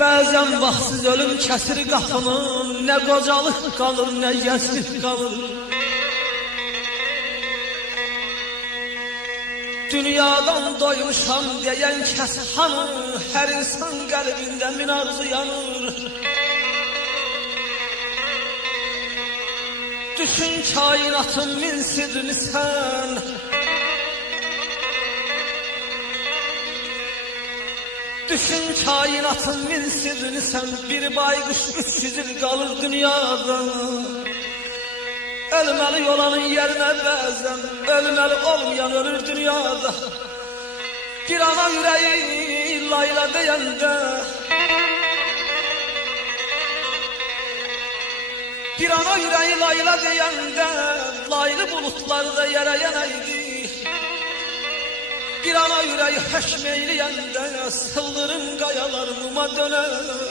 Bəzən vaxtsız ölüm kəsir qapını, nə qocalıq qalır, nə gənclik qalır. Dünyadan doymuşam deyən kəs hanı, hər insan qəlbində min arzu yanır. Düşün kainatın min sirrini sən, düşün kainatın min sirrini sən, bir bayquş 300 il qalır dünyada. Ölməli olanın yerinə bəzən, ölməli olmayan ölür dünyada. Bir ana ürəyi layla deyəndə, bir ana ürəyi layla deyəndə, laylı bulutlarda yerə yenəydi. Bir ana ürəyi həşm eyləyəndə, sıldırım qayalarıma dönər.